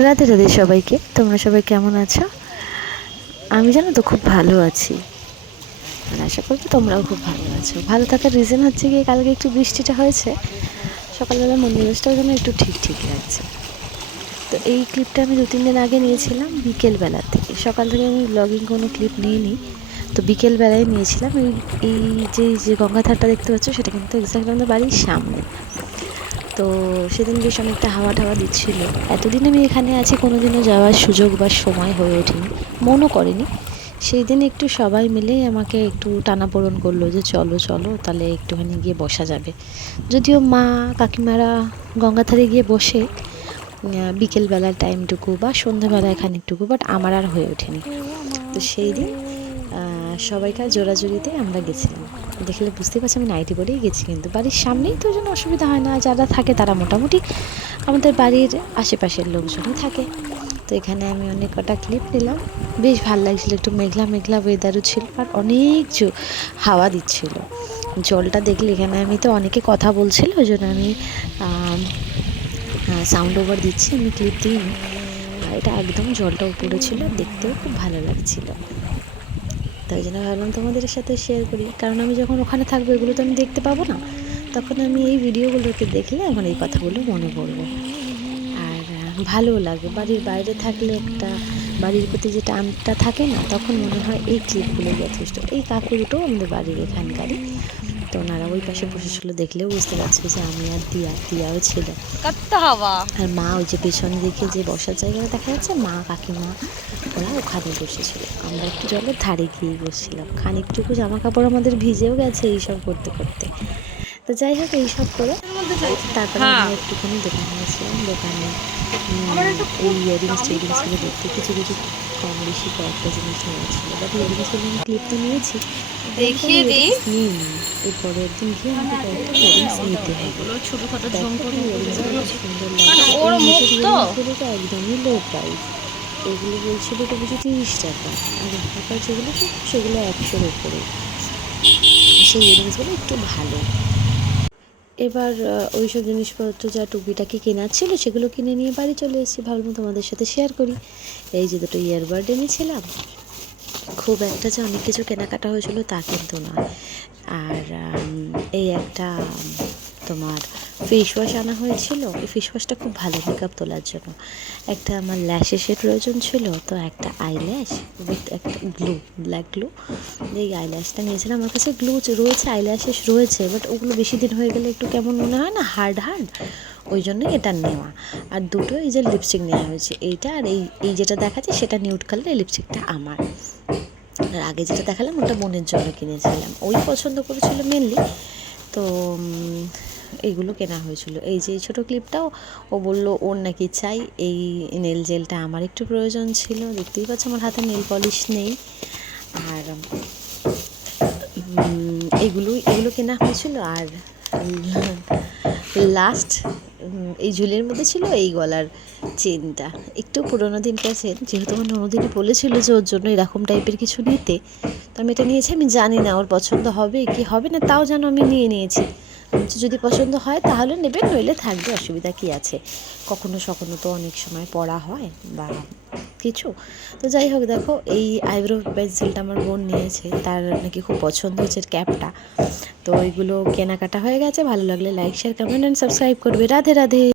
রাধে রাধে সবাইকে। তোমরা সবাই কেমন আছো? আমি জানো তো খুব ভালো আছি, আর আশা করবো তোমরাও খুব ভালো আছো। ভালো থাকার রিজন হচ্ছে গিয়ে কালকে একটু বৃষ্টিটা হয়েছে, সকালবেলা মন মেজাজটাও যেন একটু ঠিক ঠিক লাগছে। তো এই ক্লিপটা আমি 2-3 দিন আগে নিয়েছিলাম বিকেলবেলার থেকে। সকাল থেকে আমি ব্লগিং কোনো ক্লিপ নিইনি, তো বিকেলবেলায় নিয়েছিলাম। এই এই যে গঙ্গাধারটা দেখতে পাচ্ছ, সেটা কিন্তু এক্স্যাক্ট আমাদের বাড়ির সামনে। তো সেদিন বেশ অনেকটা হাওয়া টাওয়া দিচ্ছিল। এতদিন আমি এখানে আছি, কোনো দিনও যাওয়ার সুযোগ বা সময় হয়ে ওঠেনি, মনও করেনি। সেই দিন একটু সবাই মিলে আমাকে একটু টানাপোড়েন করলো যে চলো চলো তাহলে একটুখানি গিয়ে বসা যাবে। যদিও মা কাকিমারা গঙ্গাধারে গিয়ে বসে বিকেলবেলার টাইমটুকু বা সন্ধ্যাবেলায় খানিকটুকু, বাট আমার আর হয়ে ওঠেনি। তো সেই দিন সবাইকার জোরাজুরিতে আমরা গেছিলাম। দেখলে বুঝতেই পারছি আমি নাইটি পরেই গেছি, কিন্তু বাড়ির সামনেই তো, ওই জন্য অসুবিধা হয় না। যারা থাকে তারা মোটামুটি আমাদের বাড়ির আশেপাশের লোকজনই থাকে। তো এখানে আমি অনেক কটা ক্লিপ নিলাম, বেশ ভালো লাগছিলো। একটু মেঘলা মেঘলা ওয়েদারও ছিল, আর অনেক হাওয়া দিচ্ছিল। জলটা দেখলে এখানে, আমি তো অনেকে কথা বলছিল, ওই জন্য আমি সাউন্ড ওভার দিচ্ছি, আমি ক্লিপ দিইনি। আর এটা একদম জলটা উপরে ছিল, দেখতেও খুব ভালো লাগছিল। তাই জন্য ভাবলাম তোমাদের সাথে শেয়ার করি, কারণ আমি যখন ওখানে থাকবো এগুলো তো আমি দেখতে পাবো না। তখন আমি এই ভিডিওগুলোকে দেখলে আমার এই কথাগুলো মনে পড়বে, আর ভালোও লাগবে। বাড়ির বাইরে থাকলে একটা বাড়ির প্রতি যে টানটা থাকে না, তখন মনে হয় এই ক্লিপগুলো যথেষ্ট। এই কাকুরটাও আমাদের বাড়ির এখানকারই। তো ওনারা ওই পাশে বসেছিল, দেখলেও বুঝতে পারছিল যে আমি আর দিয়াও ছিল। আর মা ওই যে পেছন দিকে যে বসার জায়গাটা দেখা যাচ্ছে, মা কাকিমা ওরা ওখানে বসেছিল। আমরা একটু জলের ধারে গিয়ে বসছিলাম। খানিকটুকু জামা কাপড় আমাদের ভিজেও গেছে এইসব করতে করতে। তো যাই হোক, এইসব করে তারপরে আমরা একটুখানি দোকানে গেছিলাম। দোকানে এই টিয়ারিংসগুলো দেখতে কিছু কিছু কম বেশি কয়েকটা জিনিস নেওয়া ছিল, বাট ইয়ারিংসগুলো আমি ক্লিপ তো নিয়েছি, দেখিয়ে দিই। নিইনি। এরপরে একদিন গিয়ে আমাকে কয়েকটা ইয়ারিংস নিতে হবে। ছোটখাটো দেখো এই ইয়ারিংসগুলো খুব সুন্দর মানে লাগে। ওর এই মুখ নিচের তো ইয়ারিংসগুলো তো একদমই লো প্রাইস। এগুলো বলছিল তো বুঝি 30 টাকা, আর ঢাকার যেগুলো সেগুলো 100-র ওপরে। সেই ইয়ারিংসগুলো একটু ভালো। এবার ওই সব জিনিসপত্র যা টুকিটাকি কেনার ছিল সেগুলো কিনে নিয়ে বাড়ি চলে এসেছি। ভাবলাম তোমাদের সাথে শেয়ার করি। এই যে দুটো ইয়ারবাড এনেছিলাম। খুব একটা যে অনেক কিছু কেনাকাটা হয়েছিল তা কিন্তু নয়। আর এই একটা তোমার ফেস ওয়াশ আনা হয়েছিল। এই ফেস ওয়াশটা খুব ভালো মেকআপ তোলার জন্য। একটা আমার ল্যাশেসের প্রয়োজন ছিল, তো একটা আইল্যাশ উইথ একটা গ্লু, ব্ল্যাক গ্লু। এই আইল্যাশটা নিয়েছিলাম। আমার কাছে গ্লু রয়েছে, আইল্যাশেস রয়েছে, বাট ওগুলো বেশি দিন হয়ে গেলে একটু কেমন মনে হয় না, হার্ড হার্ড। ওই জন্যই এটা নেওয়া। আর দুটো এই যে লিপস্টিক নেওয়া হয়েছে, এইটা আর এই যেটা দেখাচ্ছে সেটা নিউড কালার। এই লিপস্টিকটা আমার। আর আগে যেটা দেখালাম ওটা বোনের জন্য কিনেছিলাম, ওই পছন্দ করেছিল মেনলি। তো এইগুলো কেনা হয়েছিল। এই যে ছোটো ক্লিপটাও ও বলল ওর নাকি চাই। এই নেল জেলটা আমার একটু প্রয়োজন ছিল। দেখতেই পাচ্ছ আমার হাতে নেল পলিশ নেই। আর এগুলো কেনা হয়েছিল। আর লাস্ট এই ঝুলের মধ্যে ছিল এই গলার চেনটা, একটু পুরোনো দিনকার চেন। যেহেতু আমার ননদিনী বলেছিল যে ওর জন্য এরকম টাইপের কিছু নিতে, তো আমি এটা নিয়েছি। আমি জানি না ওর পছন্দ হবে কি হবে না, তাও যেন আমি নিয়েছি। যদি পছন্দ হয় তাহলে নেবে, নইলে থাকবে, অসুবিধা কি আছে। কখনো তো অনেক সময় পড়া হয় বা কিছু। তো যাই হোক, দেখো এই আইব্রো পেন্সিলটা আমার বোন নিয়েছে, তার নাকি খুব পছন্দ হয়েছে ক্যাপটা। তো ওইগুলো কেনাকাটা হয়ে গেছে। ভালো লাগলে like share comment and subscribe করবে। রাধে রাধে।